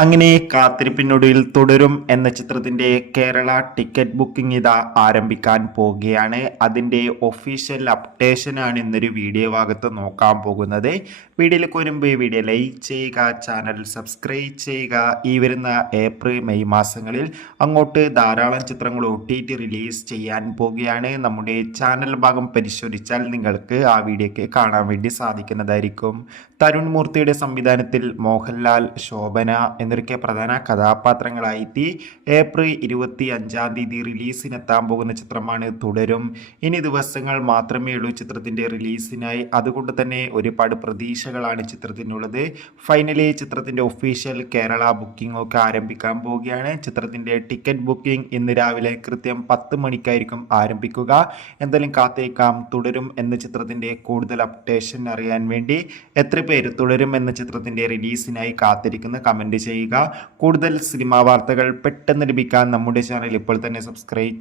അങ്ങനെ കാത്തിരിപ്പിനൊടുവിൽ തുടരും എന്ന ചിത്രത്തിന്റെ കേരള ടിക്കറ്റ് ബുക്കിംഗ് ഇതാ ആരംഭിക്കാൻ പോകുകയാണ്. അതിന്റെ ഒഫീഷ്യൽ അപ്ഡേഷനാണ് ഇന്നൊരു വീഡിയോ ഭാഗത്ത് നോക്കാൻ പോകുന്നത്. വീഡിയോയിലേക്ക് വരുമ്പോൾ വീഡിയോ ലൈക്ക് ചെയ്യുക, ചാനൽ സബ്സ്ക്രൈബ് ചെയ്യുക. ഈ വരുന്ന ഏപ്രിൽ മെയ് മാസങ്ങളിൽ അങ്ങോട്ട് ധാരാളം ചിത്രങ്ങൾ OTT റിലീസ് ചെയ്യാൻ പോകുകയാണ്. നമ്മുടെ ചാനൽ ഭാഗം പരിശോധിച്ചാൽ നിങ്ങൾക്ക് ആ വീഡിയോക്ക് കാണാൻ വേണ്ടി സാധിക്കുന്നതായിരിക്കും. തരുൺ മൂർത്തിയുടെ സംവിധാനത്തിൽ മോഹൻലാൽ, ശോഭന എന്നൊക്കെ പ്രധാന കഥാപാത്രങ്ങളായിട്ട് ഏപ്രിൽ 25 റിലീസിനെത്താൻ പോകുന്ന ചിത്രമാണ് തുടരും. ഇനി ദിവസങ്ങൾ മാത്രമേ ഉള്ളൂ ചിത്രത്തിൻ്റെ റിലീസിനായി. അതുകൊണ്ട് തന്നെ ഒരുപാട് പ്രതീക്ഷകളാണ് ചിത്രത്തിനുള്ളത്. ഫൈനലി ചിത്രത്തിൻ്റെ ഒഫീഷ്യൽ കേരള ബുക്കിംഗ് ഒക്കെ ആരംഭിക്കാൻ പോവുകയാണ്. ചിത്രത്തിൻ്റെ ടിക്കറ്റ് ബുക്കിംഗ് ഇന്ന് രാവിലെ കൃത്യം 10 മണിക്കായിരിക്കും ആരംഭിക്കുക. എന്തായാലും കാത്തേക്കാം. തുടരും എന്ന ചിത്രത്തിൻ്റെ കൂടുതൽ അപ്ഡേഷൻ അറിയാൻ വേണ്ടി എത്ര പേര് തുടരും എന്ന ചിത്രത്തിൻ്റെ റിലീസിനായി കാത്തിരിക്കുന്ന കമൻറ്റ് ചെയ്യുക. കൂടുതൽ സിനിമാ വാർത്തകൾ പെട്ടെന്ന് ലഭിക്കാൻ നമ്മുടെ ചാനൽ ഇപ്പോൾ തന്നെ സബ്സ്ക്രൈബ്